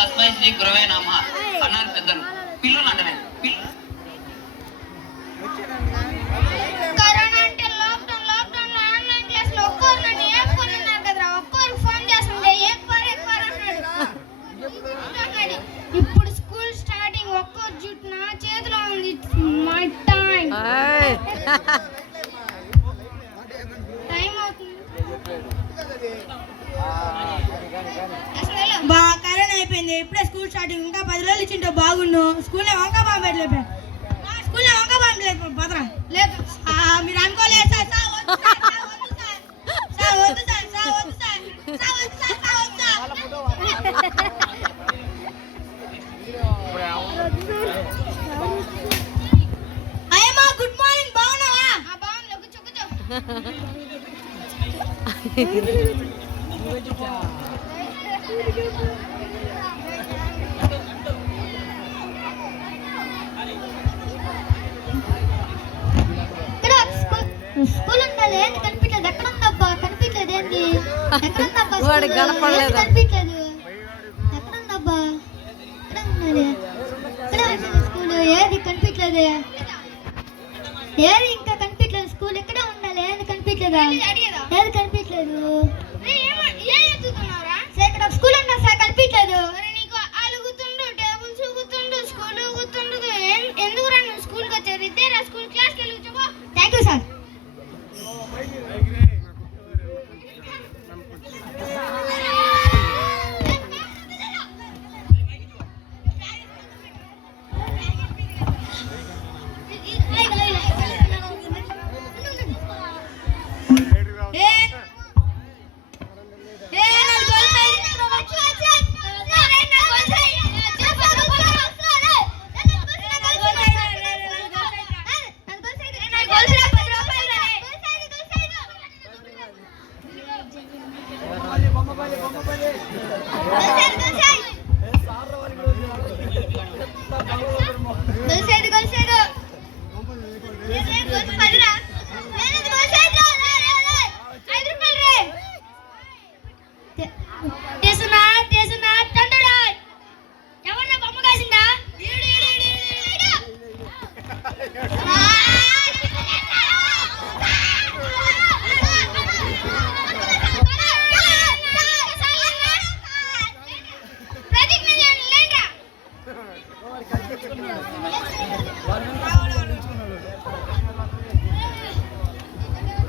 తస్మై శ్రీ గురవే నమః అన్నారు పెద్దలు. పిల్లలు అంటే కరోనా అంటే లాక్డౌన్ ఆన్లైన్ క్లాసులు ఒక్కొక్కరు నన్ను ఏపుకున్నారు కదరా. ఒక్కొక్కరు ఫోన్ చేస్తుంటే అన్నాడు. ఇప్పుడు స్కూల్ స్టార్టింగ్ ఒక్కొక్క జుట్టు నా చేతిలో ఉంది. మై టైం అవుతుంది. కరోనా అయిపోయింది, ఇప్పుడే స్కూల్ స్టార్టింగ్. ఇంకా 10 రోజులు ఇచ్చింటే బాగుండు. స్కూల్లో వంక బాంబు పెట్టలేదు. స్కూల్లో వంక బాంబు లేదు పదరా. లేదు మీరు అనుకోలేదు సార్. అయ్యమ్మా గుడ్ మార్నింగ్, బాగున్నావా? బాగుంది. కూర్చో. స్కూల్ ఉండాలి. ఏంటి కనిపించలేదు? ఎక్కడ ఉందబ్బా? కనిపించలేదు. ఏంటి ఎక్కడ ఉందబ్బా? కనిపించలేదు. ఎక్కడ ఉందబ్బా? ఎక్కడ ఉన్నది? ఎక్కడ ఉంది స్కూల్? ఏది కనిపించలేదు? ఏది ఇంకా కనిపించలేదు? స్కూల్ ఎక్కడ ఉండాలి? ఏది కనిపించలేదా? ఏది కనిపించలేదు? ఇక్కడ స్కూల్ ఉన్నా సార్ కనిపించలేదు. నీకు అలుగుతుండు, టేబుల్స్ ఊగుతుండు, స్కూల్ ఊగుతుండు. ఎందుకు రా నువ్వు స్కూల్కి వచ్చారు? ఇద్దరు స్కూల్ క్లాస్కి వెళ్ళి చెప్పు. Thank you sir.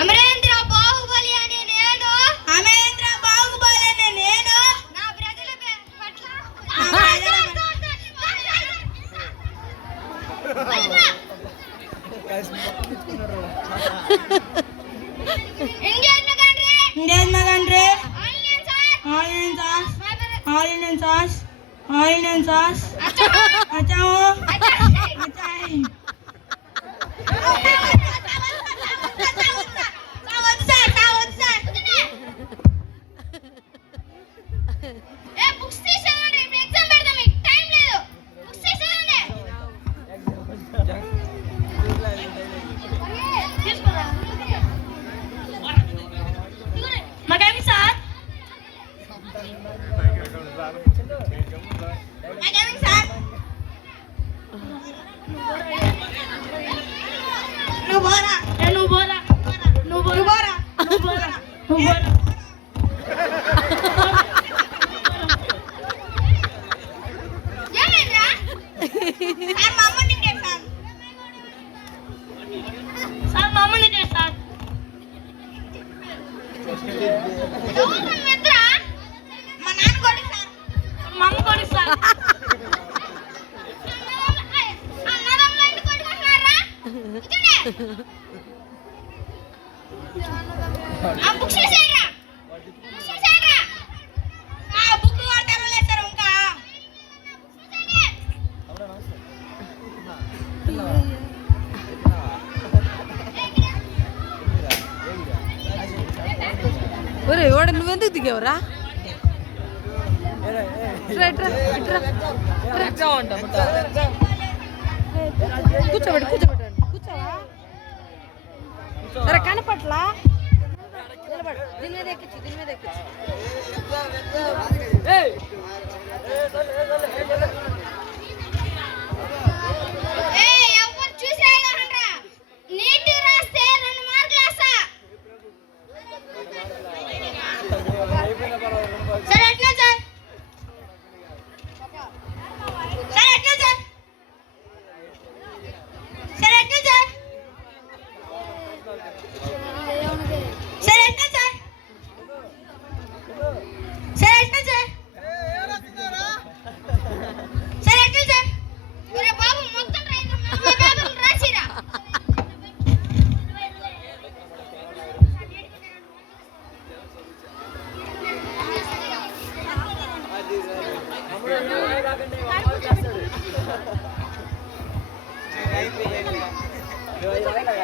Amarendra Baahubali అనే నేను నా ప్రజల పట్ల ఇండియన్ కంట్రీ ఆల్ సాస్ అచ్చాము అచ్చాయి. నువ్వెందుకు దిగేవరా? కూర్చోబెట్టి కూర్చోవా? అరే కనపట్లా నిలబడు. దీని మీద ఎక్కించు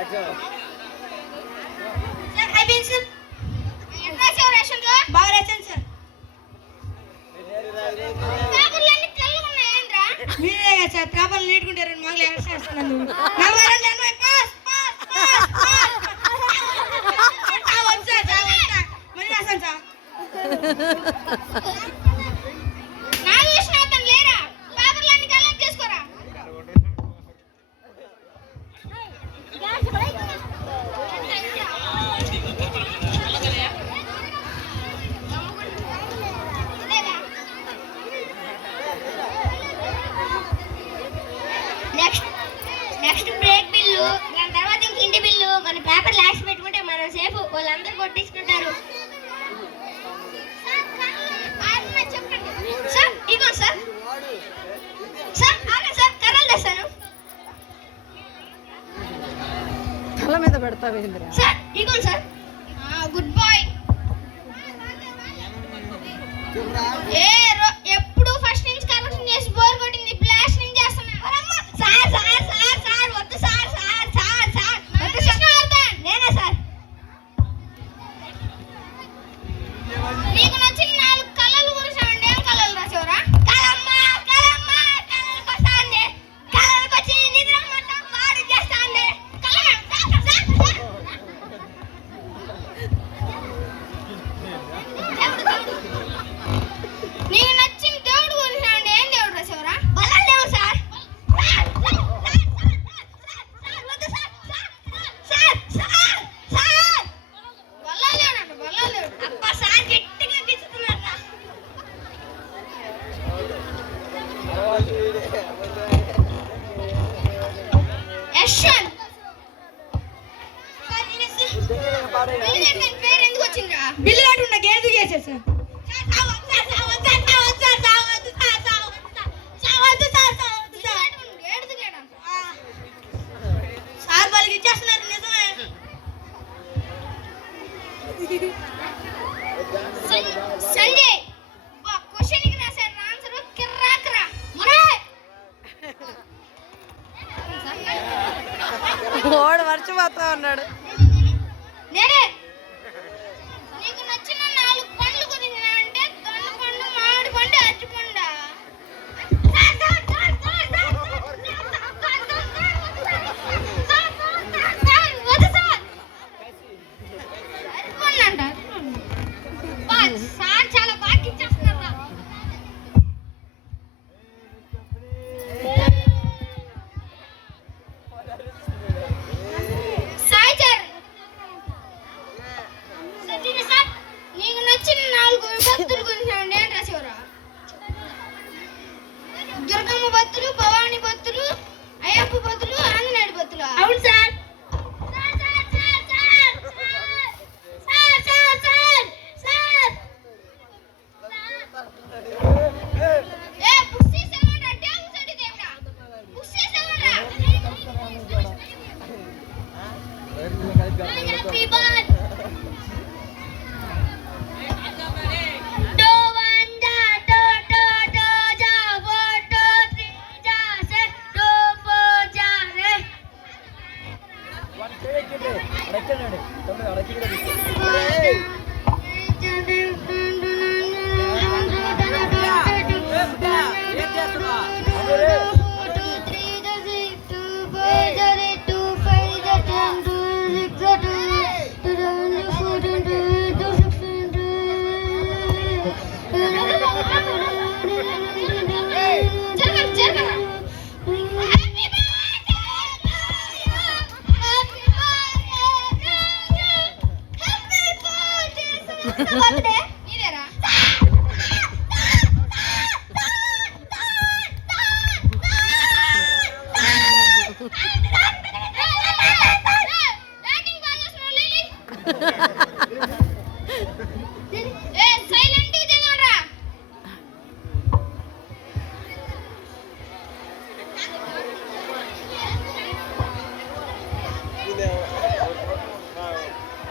సార్ అయిపోయింది సార్. ఎట్లా రాసావు రేషన్లో? బాగా రాశాను సార్. పేపర్లన్నీ తెల్లగా ఉన్నాయేంద్రా? మీరే కదా సార్ పేపర్లు నీటుకుంటారు మళ్ళీ వేసేస్తున్నాను. నలభై రెండు ఎనభై పాస్ పాస్ పాస్ పాస్. వచ్చా సార్ వచ్చా మళ్ళీ రాశాను సార్. నాగేశ్వరరావు లేరా? పేపర్లన్నీ కలెక్ట్ చేసుకోరా. నెక్స్ట్ బ్రేక్ బిల్లు, దాని తర్వాత ఇంక ఇంటి బిల్లు. మన పేపర్ లాస్ట్ పెట్టుకుంటే మనం సేఫ్, వాళ్ళందరూ కొట్టించుకుంటారు. సార్ ఇగో సార్. సార్ ఆగండి సార్, కర్రలు తెస్తాను. తల మీద పెడతావేంద్రా? సార్ ఇగో సార్. Good boy. ఎప్పుడు ఫస్ట్ నుంచి కరెక్షన్ చేసి బోర్ కొట్టింది, ప్లాస్టింగ్ చేస్తున్నా. సార్ సార్ సార్ సార్ వద్దు సార్ సార్ సార్ సార్ వద్దు సార్. నేనే సార్. నీకు నచ్చిన 4 కలర్లు కొనిసామండి. ఏం కలర్లు రాసేవరా? కలమ్మ కలమ్మ కలర్కి వస్తాండి, కలర్కి వచ్చి నిద్ర మొత్తం పాడు చేస్తాండి. Colour sir sir sir. నీకు నచ్చిన దేవుడు కొనిసామండి. ఏం దేవుడు రాసేవరా? బలం దేవుడు సార్. వద్దు సార్ సార్ సార్ సార్. బలం దేవుడు బలం దేవుడు. అబ్బా సార్ గట్టిగా గిచ్చుతున్నారా? యశ్వంత్ పేరు ఎందుకు వచ్చిందిరా? బిల్లు కట్టు నాకు ఎందుకు చేశారు సార్? సార్ వాళ్ళకి ఇచ్చేస్తున్నారు నిజమే. సంజయ్ క్వశ్చన్ కి రాశారు ఆన్సర్ కిర్రాకరా. ఓడు మర్చిపోతా ఉన్నాడు. నేనే. నీకు నచ్చిన 4 పండ్లు కొనిసానంటే దొండ పండు, మామిడి పండు, అరటి పండు. సార్ చాలా బాగా ఇచ్చేస్తున్నారు. సాయి సార్ సత్యని సార్ నీకు నచ్చిన 4 భక్తులు కొనిసామండి. ఏం రాసేవరా? దుర్గమ్మ భక్తులు, భవాని భక్తులు, అయ్యప్ప భక్తులు, ఆంజనేయుడు భక్తులు. అవును సార్. Sir,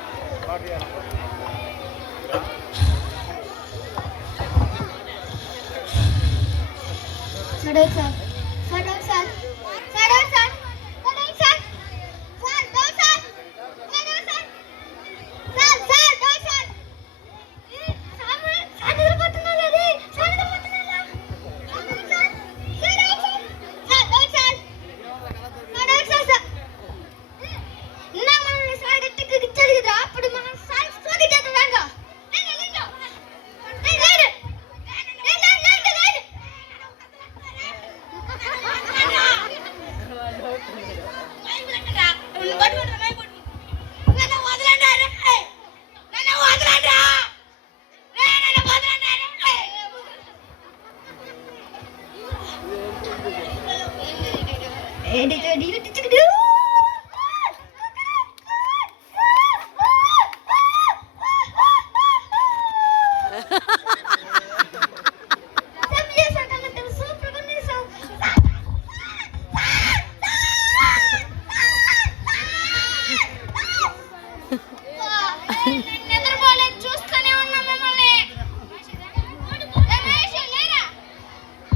నిద్రపోలేదు, చూస్తూనే ఉన్నా మిమ్మల్ని.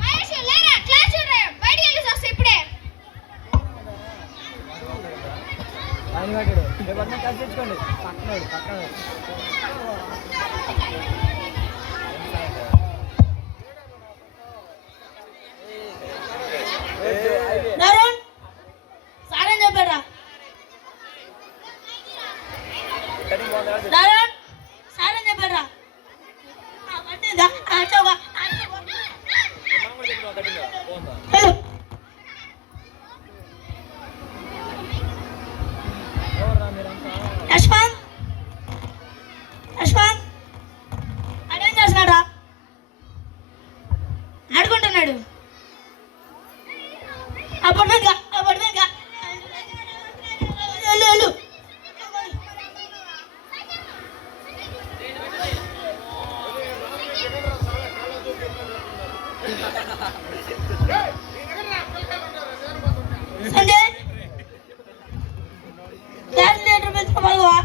మహేష్ లేరా, క్లాస్ చూడరా, బయటికి వెళ్ళి వస్తా ఇప్పుడే. నరుణ్ సార్ ఏం చెప్పారా? నరుణ్ సార్ ఏం చెప్పారా? పట్టిందా? అచ్చోగా యశ్వంత్ యశ్వంత్ అదేం చేస్తున్నాడా? ఆడుకుంటున్నాడు. అప్పటిగా వెళ్ళు సంజయ్ క్లాస్ లీడర్ పెంచుకోవాలవా?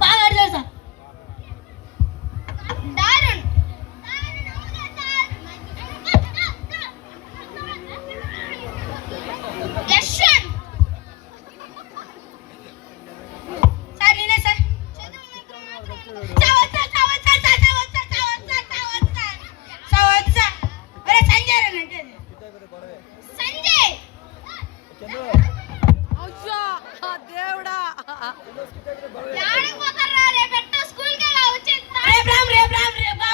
బాగా ఆడతాడు సార్. సార్ నేనే సార్. సంజయ్ అంటే సంజయ్ అయ్యో ఆ దేవుడా రేపు స్కూల్కి రేపు రామ్